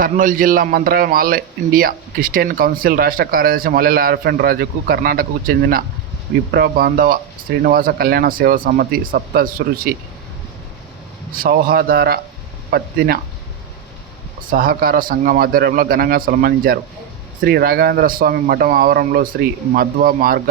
కర్నూలు జిల్లా Mantralayam all India Christian council రాష్ట్ర కార్యదర్శి మల్లెల ఆర్ఫెన్ రాజుకు కర్ణాటకకు చెందిన విప్ర బాంధవ శ్రీనివాస కళ్యాణ సేవ సమితి సప్తశృషి సౌహాదార పత్తిన సహకార సంఘం ఆధ్వర్యంలో ఘనంగా సన్మానించారు. శ్రీ రాఘవేంద్ర స్వామి మఠం ఆవరణలో శ్రీ మధ్వ మార్గ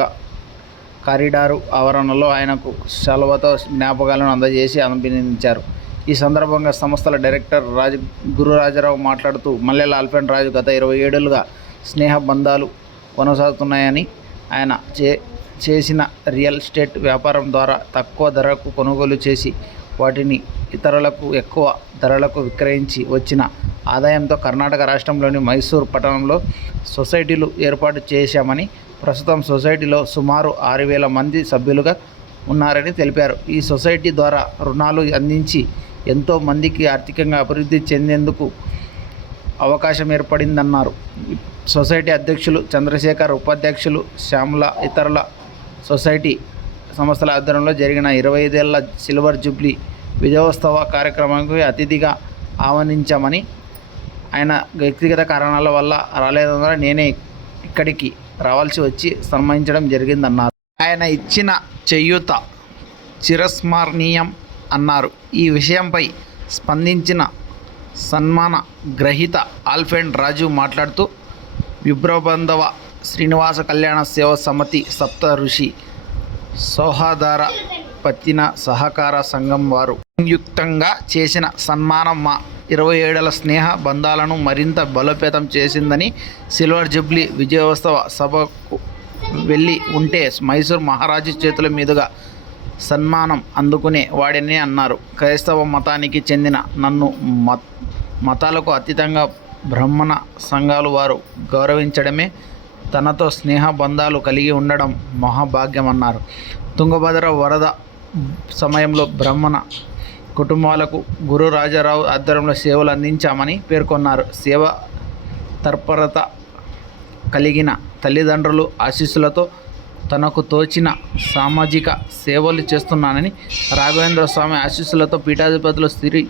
కారిడారు ఆవరణలో ఆయనకు సెలవుతో జ్ఞాపకాలను అందజేసి అభినందించారు. ఈ సందర్భంగా సంస్థల డైరెక్టర్ రాజ గురురాజరావు మాట్లాడుతూ మల్లెల ఆల్ఫెన్ రాజు గత ఇరవై ఏడులుగా స్నేహ బంధాలు కొనసాగుతున్నాయని ఆయన చే చేసిన రియల్ ఎస్టేట్ వ్యాపారం ద్వారా తక్కువ ధరకు కొనుగోలు చేసి వాటిని ఇతరులకు ఎక్కువ ధరలకు విక్రయించి వచ్చిన ఆదాయంతో కర్ణాటక రాష్ట్రంలోని మైసూర్ పట్టణంలో సొసైటీలు ఏర్పాటు చేశామని ప్రస్తుతం సొసైటీలో సుమారు ఆరు వేల మంది సభ్యులుగా ఉన్నారని తెలిపారు. ఈ సొసైటీ ద్వారా రుణాలు అందించి ఎంతో మందికి ఆర్థికంగా అభివృద్ధి చెందేందుకు అవకాశం ఏర్పడిందన్నారు. సొసైటీ అధ్యక్షులు చంద్రశేఖర్ ఉపాధ్యక్షులు శ్యామల ఇతరుల సొసైటీ సంస్థల ఆధ్వర్యంలో జరిగిన ఇరవై ఐదేళ్ళ సిల్వర్ జూబ్లీ విజయోత్సవ కార్యక్రమానికి అతిథిగా ఆహ్వానించామని ఆయన వ్యక్తిగత కారణాల వల్ల రాలేదన్న నేనే ఇక్కడికి రావాల్సి వచ్చి సన్మానించడం జరిగిందన్నారు. ఆయన ఇచ్చిన చేయూత చిరస్మరణీయం అన్నారు. ఈ విషయంపై స్పందించిన సన్మాన గ్రహీత ఆల్ఫెండ్ రాజు మాట్లాడుతూ విభ్రబంధవ శ్రీనివాస కళ్యాణ సేవ సమితి సప్త ఋషి సౌహాదార పత్తిన సహకార సంఘం వారు సంయుక్తంగా చేసిన సన్మానం మా ఇరవై ఏడల స్నేహ బంధాలను మరింత బలోపేతం చేసిందని సిల్వర్ జూబ్లీ విజయోత్సవ సభకు వెళ్ళి ఉంటే మైసూర్ మహారాజు చేతుల మీదుగా సన్మానం అందుకునే వాడిని అన్నారు. క్రైస్తవ మతానికి చెందిన నన్ను మత మతాలకు అతీతంగా బ్రాహ్మణ సంఘాలు వారు గౌరవించడమే తనతో స్నేహ బంధాలు కలిగి ఉండడం మహాభాగ్యమన్నారు. తుంగభద్ర వరద సమయంలో బ్రాహ్మణ కుటుంబాలకు గురు రాజారావు ఆధ్వర్యంలో సేవలు అందించామని పేర్కొన్నారు. సేవ తత్పరత కలిగిన తల్లిదండ్రులు ఆశీస్సులతో తనకు తోచిన సామాజిక సేవలు చేస్తున్నానని రాఘవేంద్ర స్వామి ఆశీస్సులతో పీఠాధిపతులు శ్రీ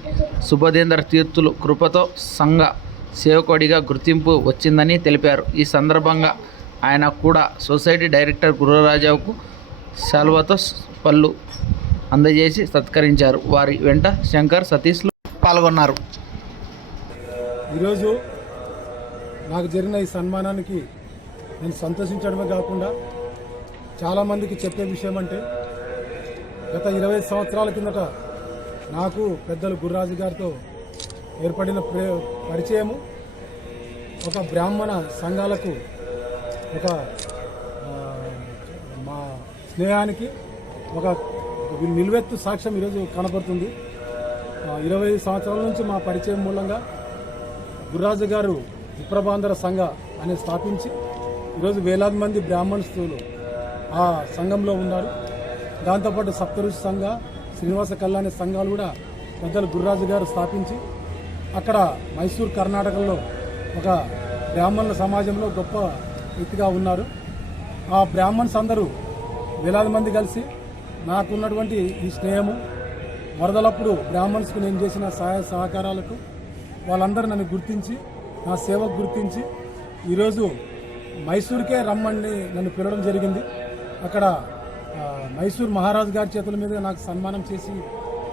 సుభదేంద్ర తీర్థులు కృపతో సంఘ సేవకుడిగా గుర్తింపు వచ్చిందని తెలిపారు. ఈ సందర్భంగా ఆయన కూడా సొసైటీ డైరెక్టర్ గురురాజావుకు శాల్వతో పళ్ళు అందజేసి సత్కరించారు. వారి వెంట శంకర్ సతీష్లు పాల్గొన్నారు. ఈరోజు నాకు జరిగిన ఈ సన్మానానికి నేను సంతోషించడమే కాకుండా చాలామందికి చెప్పే విషయం అంటే గత ఇరవై సంవత్సరాల కిందట నాకు పెద్దలు గుర్రాజు గారితో ఏర్పడిన పరిచయము ఒక బ్రాహ్మణ సంఘాలకు ఒక మా స్నేహానికి ఒక నిలువెత్తు సాక్ష్యం ఈరోజు కనపడుతుంది ఇరవై సంవత్సరాల నుంచి మా పరిచయం మూలంగా గుర్రాజు గారు విప్రబాంధర సంఘ అని స్థాపించి ఈరోజు వేలాది మంది బ్రాహ్మణస్తులు ఆ సంఘంలో ఉన్నారు. దాంతోపాటు సప్తఋషి సంఘ శ్రీనివాస కళ్యాణ సంఘాలు కూడా పెద్దలు గుర్రాజు గారు స్థాపించి అక్కడ మైసూర్ కర్ణాటకలో ఒక బ్రాహ్మణుల సమాజంలో గొప్ప వ్యక్తిగా ఉన్నారు. ఆ బ్రాహ్మణ్స్ అందరూ వేలాది మంది కలిసి నాకున్నటువంటి ఈ స్నేహము వరదలప్పుడు బ్రాహ్మణ్స్కు నేను చేసిన సహాయ సహకారాలకు వాళ్ళందరూ నన్ను గుర్తించి నా సేవకు గుర్తించి ఈరోజు మైసూర్కే రమ్మని నన్ను పిలవడం జరిగింది. అక్కడ మైసూర్ మహారాజు గారి చేతుల మీద నాకు సన్మానం చేసి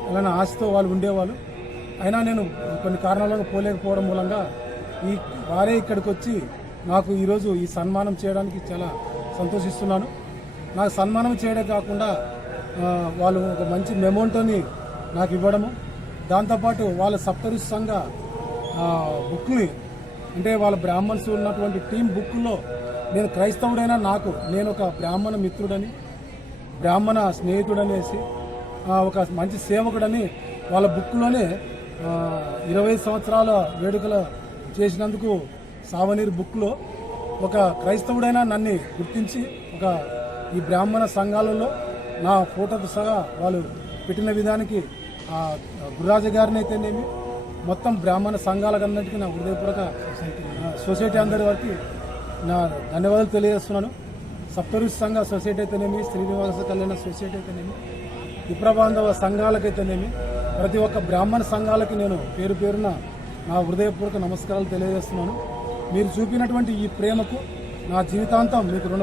అలానే ఆశతో వాళ్ళు ఉండేవాళ్ళు. అయినా నేను కొన్ని కారణాలను పోలేకపోవడం మూలంగా ఈ వారే ఇక్కడికి వచ్చి నాకు ఈరోజు ఈ సన్మానం చేయడానికి చాలా సంతోషిస్తున్నాను. నాకు సన్మానం చేయడం కాకుండా వాళ్ళు ఒక మంచి మెమోంటోని నాకు ఇవ్వడము. దాంతోపాటు వాళ్ళ సప్తరుషి సంఘ ఆ, బుక్ని అంటే వాళ్ళ బ్రాహ్మణ్స్ ఉన్నటువంటి టీం బుక్లో నేను క్రైస్తవుడైనా నాకు నేను ఒక బ్రాహ్మణ మిత్రుడని బ్రాహ్మణ స్నేహితుడనేసి ఒక మంచి సేవకుడని వాళ్ళ బుక్లోనే ఇరవై సంవత్సరాల వేడుకలు చేసినందుకు సావనీర్ బుక్లో ఒక క్రైస్తవుడైనా నన్ను గుర్తించి ఒక ఈ బ్రాహ్మణ సంఘాలలో నా ఫోటోతో సహా వాళ్ళు పెట్టిన విధానికి ఆ గుర్రాజ గారిని అయితేనేమి మొత్తం బ్రాహ్మణ సంఘాలకన్నిటికీ నా హృదయపూర్వక సొసైటీ అందరి వరకు నా ధన్యవాదాలు తెలియజేస్తున్నాను. సప్తఋషి సంఘ సొసైటీ అయితేనేమి శ్రీనివాస కళ్యాణ సొసైటీ అయితేనేమి విప్రబాంధవ సంఘాలకైతేనేమి ప్రతి ఒక్క బ్రాహ్మణ సంఘాలకి నేను పేరు పేరున నా హృదయపూర్వక నమస్కారాలు తెలియజేస్తున్నాను. మీరు చూపినటువంటి ఈ ప్రేమకు నా జీవితాంతం మీకు రుణ